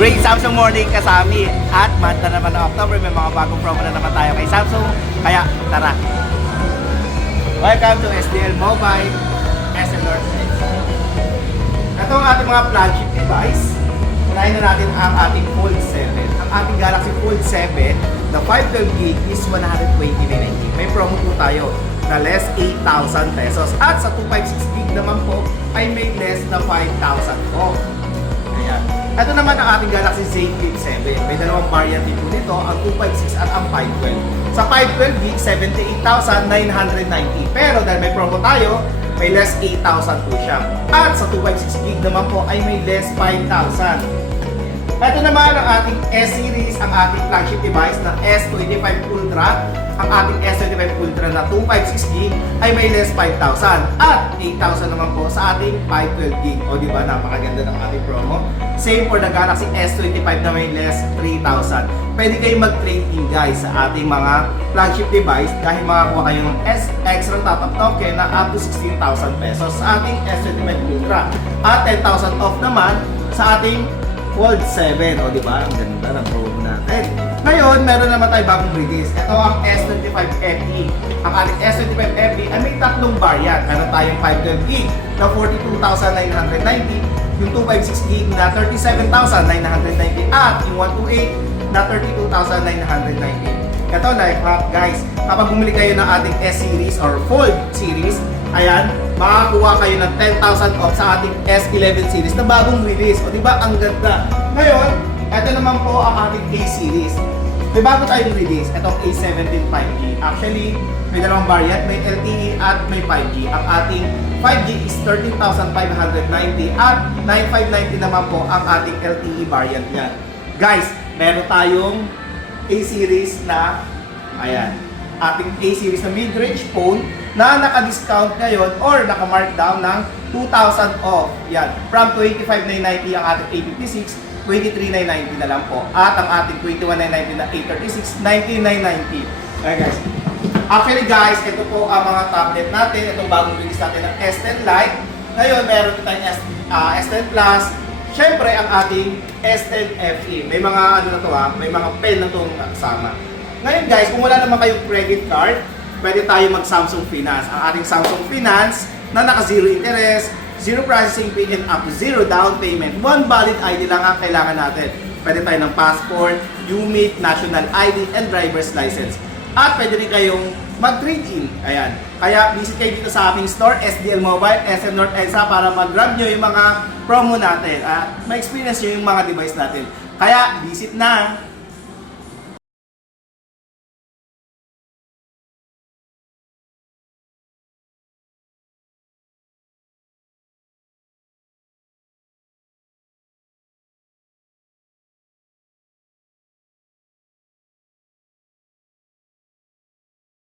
Great Samsung morning kasami at month na naman ng October, may mga bagong promo na naman tayo kay Samsung, kaya tara! Welcome to SDL Mobile, SM North Edge. Ito ang ating mga flagship device. Unahin na natin ang ating Fold 7. Ang ating Galaxy Fold 7 na 512GB is 129.90. May promo po tayo na less 8,000 pesos. At sa 256GB naman po ay may less na 5,000 off. Ayan. Ito naman ang ating Galaxy Z Flip 7. May dalawang variant din po nito, ang 256 at ang 512. Sa 512GB, 78,990. Pero dahil may promo tayo, may less 8,000 po siya. At sa 256GB naman po ay may less 5,000. Ito naman ang ating S-Series, ang ating flagship device na S25 Ultra. Ang ating S25 Ultra na 256GB ay may less 5,000 at 8,000 naman po sa ating 512GB. O diba, napakaganda ng ating promo. Same for the Galaxy S25 na may less 3,000. Pwede kayong mag-trade in guys sa ating mga flagship device dahil makakuha kayo ng extra top-up token na up to 16,000 pesos sa ating S25 Ultra. At 10,000 off naman sa ating Fold 7, o diba? Ang ganda ng promo natin. Ngayon, meron naman tayo bagong release. Ito ang S25 FE. Ang ating S25 FE ay may tatlong variant. Meron tayong 512GB na 42,990, yung 256GB na 37,990, at yung 128 na 32,990. Ito, life hack guys. Kapag bumili kayo ng ating S-Series or Fold series, ayan, makakuha kayo ng 10,000 off sa ating S11 series na bagong release. O diba, ang ganda. Ngayon, ito naman po ang ating A-Series. May bago tayong release, itong A17 5G. Actually, may dalawang variant, may LTE at may 5G. Ang ating 5G is 13,590 at 9,590 naman po ang ating LTE variant niya. Guys, meron tayong A-Series na, ayan, ating A-Series na mid-range phone na naka-discount ngayon or naka-markdown ng 2,000 off. Yan, from 25,990 ang ating A56, 23,990 na lang po. At ang ating 21,990 na A36, 19,990. Okay guys. Actually guys, ito po ang mga tablet natin. Itong bagong release natin ng S10 Lite. Ngayon, meron tayong S10 Plus. Siyempre, ang ating S10 FE. May mga ano na to may mga pen na itong kasama. Ngayon guys, kung wala naman kayong credit card, pwede tayo mag-Samsung Finance. Ang ating Samsung Finance na naka-zero interest, zero processing fee, and up to zero down payment. One valid ID lang ang kailangan natin. Pwede tayo ng passport, UMIT, national ID, and driver's license. At pwede rin kayong mag-trade-in. Ayan. Kaya visit kayo dito sa aming store, SDL Mobile, SM North EDSA, para mag-grab nyo yung mga promo natin. At ma-experience nyo yung mga device natin. Kaya visit na!